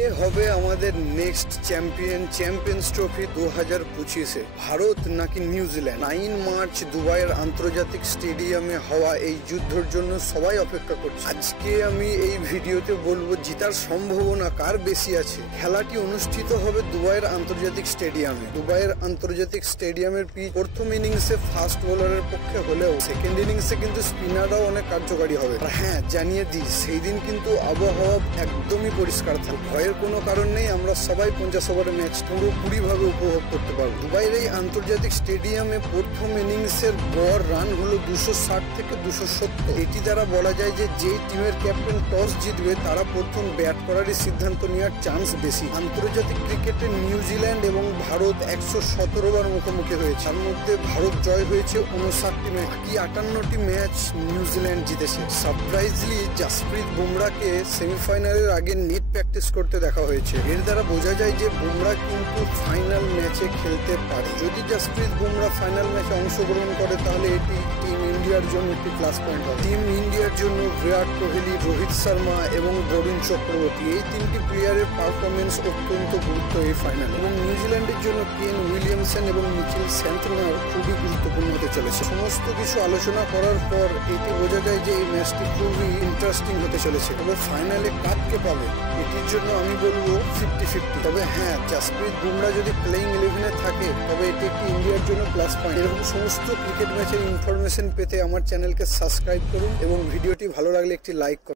এ হবে আমাদের next champions trophy 2025-এ Bharat নাকি নিউজিল্যান্ড। 9 মার্চ দুবাইয়ের আন্তর্জাতিক স্টেডিয়ামে হওয়া এই যুদ্ধের জন্য সবাই অপেক্ষা করছে। আজকে আমি এই ভিডিওতে বলবো জিতার সম্ভাবনা কার বেশি আছে। খেলাটি অনুষ্ঠিত হবে দুবাইয়ের আন্তর্জাতিক স্টেডিয়ামে। দুবাইয়ের আন্তর্জাতিক স্টেডিয়ামের পিচ প্রথম ইনিংসে ফাস্ট বোলারের পক্ষে হলেও সেকেন্ড ইনিংসে কিন্তু স্পিনাররাও অনেক কার্যকারী হবে। আর হ্যাঁ, জানিয়ে দিই সেই দিন কিন্তু আবহাওয়া একদমই পরিষ্কার থাকবে। ভয়ের কোনো কারণ নেই, আমরা সবাই 50 ওভারের ম্যাচ পুরোপুরিভাবে উপভোগ করতে পারবো। দুবাইয়ের এই আন্তর্জাতিক স্টেডিয়ামে প্রথম ইনিংসের গড় রান হলো 260 থেকে 270। এটি দ্বারা বলা যায় যে যেই টিমের ক্যাপ্টেন টস জিতবে তারা প্রথম ব্যাট করারই সিদ্ধান্ত নেওয়ার চান্স বেশি। আন্তর্জাতিক ক্রিকেটে নিউজিল্যান্ড এবং ভারত 117 বার মুখোমুখি হয়েছে। তার মধ্যে ভারত জয় হয়েছে 59টি ম্যাচ, বাকি 58টি ম্যাচ নিউজিল্যান্ড জিতেছে। সারপ্রাইজলি জাসপ্রীত বুমরাকে সেমিফাইনালের আগে নেট প্র্যাকটিস করতে দেখা হয়েছে। এর দ্বারা বোঝা যায় যে বুমরা কিন্তু ফাইনাল ম্যাচে খেলতে পারে। যদি জাসপ্রীত বুমরা ফাইনাল ম্যাচে অংশগ্রহণ করে তাহলে এটি টিম ইন্ডিয়ার জন্য একটি প্লাস পয়েন্ট হবে। টিম ইন্ডিয়ার জন্য বিরাট কোহলি, রোহিত শর্মা এবং বরুণ চক্রবর্তী এই তিনটি প্লেয়ারের পারফরমেন্স অত্যন্ত গুরুত্ব এই ফাইনাল। এবং নিউজিল্যান্ডের জন্য কেন উইলিয়ামসন এবং মিচেল স্যান্টনার খুবই গুরুত্বপূর্ণ হতে চলেছে। সমস্ত কিছু আলোচনা করার পর এটি বোঝা যায় যে এই ম্যাচটি খুবই ইন্টারেস্টিং হতে চলেছে। তবে ফাইনালে কাকে পাবে এটির জন্য আমি বলবো 50-50। তবে হ্যাঁ, জাসপ্রীত বুমরা যদি প্লেইং 11-এ থাকে তবে এটি একটি ইন্ডিয়ার জন্য প্লাস পয়েন্ট। এরকম সমস্ত ক্রিকেট ম্যাচের ইনফরমেশন পেতে আমার চ্যানেলকে সাবস্ক্রাইব করুন এবং ভিডিওটি ভালো লাগলে একটি লাইক করুন।